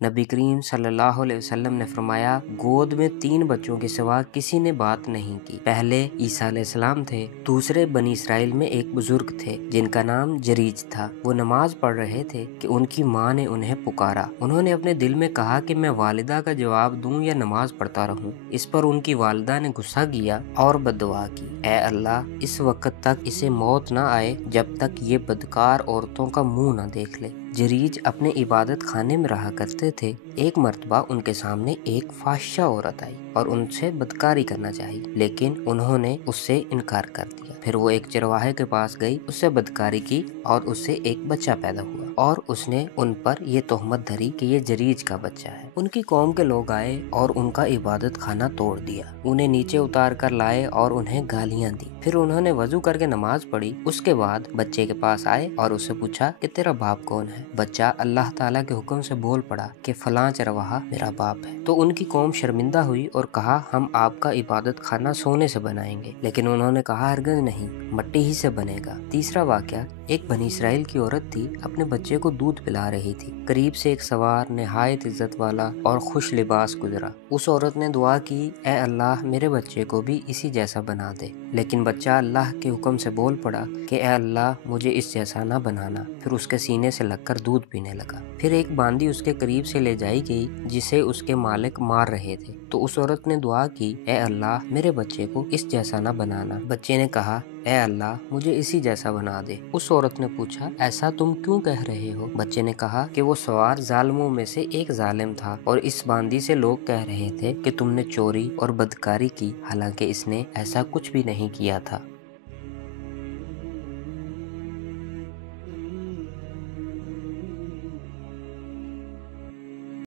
नबी करीम सल्लल्लाहु अलैहि वसल्लम ने फरमाया, गोद में 3 बच्चों के सिवा किसी ने बात नहीं की। पहले ईसा अलैहिस्सलाम थे, दूसरे बनी इसराइल में एक बुजुर्ग थे जिनका नाम जरीज था। वो नमाज पढ़ रहे थे कि उनकी माँ ने उन्हें पुकारा। उन्होंने अपने दिल में कहा कि मैं वालिदा का जवाब दूं या नमाज पढ़ता रहूं। इस पर उनकी वालिदा ने गुस्सा किया और बद्दुआ की, ऐ अल्लाह, इस वक्त तक इसे मौत न आए जब तक ये बदकार औरतों का मुंह न देख ले। जरीज अपने इबादत खाने में रहा करते थे। एक मर्तबा उनके सामने एक फाहिशा औरत आई और उनसे बदकारी करना चाहिए, लेकिन उन्होंने उससे इनकार कर दिया। फिर वो एक चरवाहे के पास गई, उससे बदकारी की और उससे एक बच्चा पैदा हुआ और उसने उन पर ये तोहमत धरी कि ये जरीज का बच्चा है। उनकी कौम के लोग आए और उनका इबादत खाना तोड़ दिया, उन्हें नीचे उतार कर लाए और उन्हें गालियां दी। फिर उन्होंने वजू करके नमाज पढ़ी। उसके बाद बच्चे के पास आए और उससे पूछा कि तेरा बाप कौन है। बच्चा अल्लाह ताला के हुक्म से बोल पड़ा कि फलां चरवाहा मेरा बाप है। तो उनकी कौम शर्मिंदा हुई और कहा, हम आपका इबादत खाना सोने से बनाएंगे। लेकिन उन्होंने कहा, हरगिज़ नहीं, मट्टी ही से बनेगा। तीसरा वाकया, एक बनी इसराइल की औरत थी, अपने बच्चे को दूध पिला रही थी। करीब से एक सवार निहायत इज्जत वाला और खुश लिबास गुजरा। उस औरत ने दुआ की, ऐ अल्लाह, मेरे बच्चे को भी इसी जैसा बना दे। लेकिन बच्चा अल्लाह के हुक्म से बोल पड़ा कि ऐ अल्लाह, मुझे इस जैसा ना बनाना। फिर उसके सीने से लगकर दूध पीने लगा। फिर एक बांदी उसके करीब से ले जाई गई जिसे उसके मालिक मार रहे थे। तो उस औरत ने दुआ की, ऐ अल्लाह, मेरे बच्चे को इस जैसा ना बनाना। बच्चे ने कहा, ऐ अल्लाह, मुझे इसी जैसा बना दे। उस औरत ने पूछा, ऐसा तुम क्यों कह रहे हो? बच्चे ने कहा कि वो सवार जालिमों में से एक जालिम था और इस बांदी से लोग कह रहे थे कि तुमने चोरी और बदकारी की, हालांकि इसने ऐसा कुछ भी नहीं किया था।